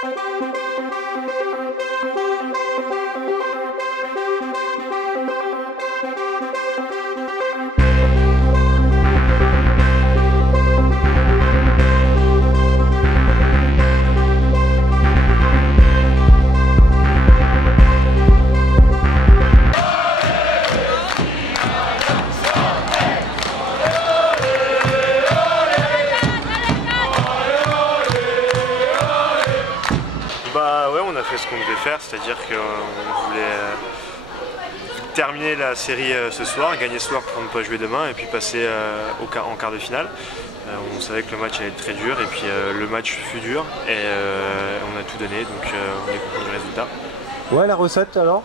Bah ouais, on a fait ce qu'on devait faire, c'est-à-dire qu'on voulait terminer la série ce soir, gagner ce soir pour ne pas jouer demain et puis passer en quart de finale. On savait que le match allait être très dur et puis le match fut dur et on a tout donné, donc on est content du résultat. Ouais, la recette alors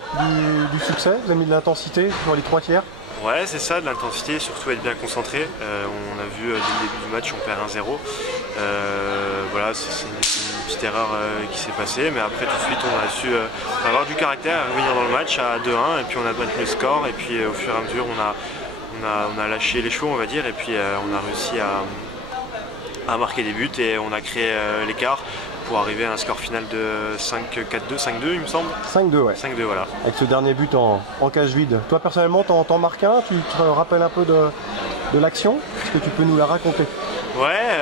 du succès, vous avez mis de l'intensité sur les 3 tiers? Ouais, c'est ça, de l'intensité, surtout être bien concentré. On a vu dès le début du match, on perd 1-0. Voilà, c'est une petite erreur qui s'est passée, mais après tout de suite on a su avoir du caractère, revenir dans le match à 2-1 et puis on a battu le score et puis au fur et à mesure on a lâché les chevaux, on va dire, et puis on a réussi à marquer des buts et on a créé l'écart pour arriver à un score final de 5-4-2, 5-2 il me semble. 5-2, ouais. 5-2, voilà. Avec ce dernier but en cage vide. Toi personnellement, t'en marques un, tu te rappelles un peu de l'action? Est-ce que tu peux nous la raconter? Ouais,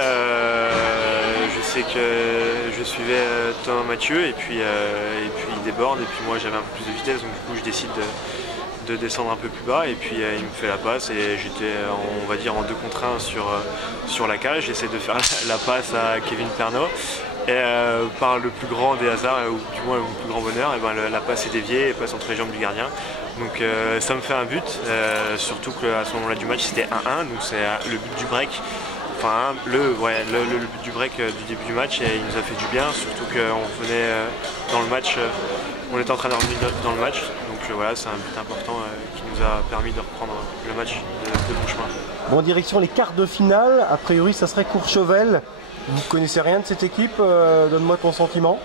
je sais que je suivais Thomas Mathieu et puis il déborde et puis moi j'avais un peu plus de vitesse, donc du coup je décide de descendre un peu plus bas et puis il me fait la passe et j'étais on va dire en 2 contre 1 sur la cage. J'essaie de faire la passe à Kevin Pernot et par le plus grand des hasards, ou du moins le plus grand bonheur, et ben, la passe est déviée et passe entre les jambes du gardien. Donc ça me fait un but, surtout qu'à ce moment-là du match c'était 1-1, donc c'est le but du break. Enfin, le but du break du début du match, et il nous a fait du bien, surtout qu'on venait dans le match, on était en train de revenir dans le match, donc voilà, c'est un but important qui nous a permis de reprendre le match de bon chemin. Bon, en direction les quarts de finale, a priori ça serait Courchevel. Vous connaissez rien de cette équipe, donne-moi ton sentiment.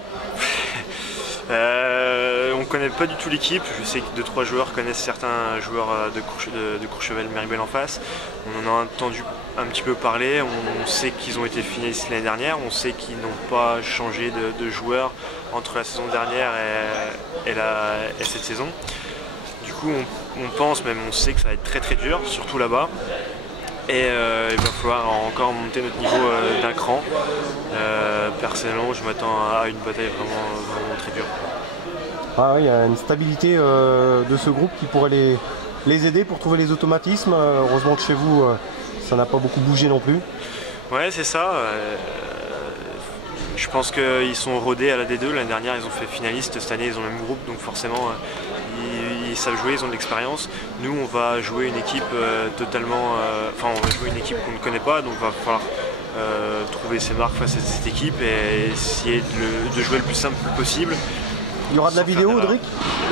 On ne connaît pas du tout l'équipe, je sais que 2-3 joueurs connaissent certains joueurs de Courchevel, Méribel en face. On en a entendu un petit peu parler, on sait qu'ils ont été finalistes l'année dernière, on sait qu'ils n'ont pas changé de joueurs entre la saison dernière et cette saison. Du coup on pense, même on sait que ça va être très très dur, surtout là-bas. Et il va falloir encore monter notre niveau d'un cran. Personnellement, je m'attends à une bataille vraiment très dure. Ah oui, il y a une stabilité de ce groupe qui pourrait les aider pour trouver les automatismes. Heureusement que chez vous, ça n'a pas beaucoup bougé non plus. Ouais, c'est ça. Je pense qu'ils sont rodés à la D2. L'année dernière, ils ont fait finaliste. Cette année, ils ont le même groupe, donc forcément, ils savent jouer, ils ont de l'expérience. Nous, on va jouer une équipe on va jouer une équipe qu'on ne connaît pas, donc il va falloir trouver ses marques face à cette équipe et essayer de jouer le plus simple possible. Il y aura de la vidéo, Audric?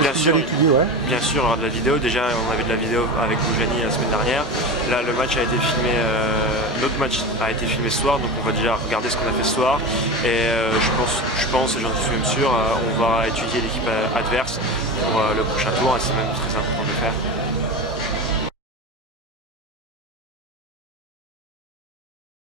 Bien sûr, ouais. Bien sûr, il y aura de la vidéo. Déjà, on avait de la vidéo avec Boujani la semaine dernière. Là, le match a été filmé, notre match a été filmé ce soir, donc on va déjà regarder ce qu'on a fait ce soir. Et je pense, et j'en suis même sûr, on va étudier l'équipe adverse pour le prochain tour, et c'est même très important de le faire.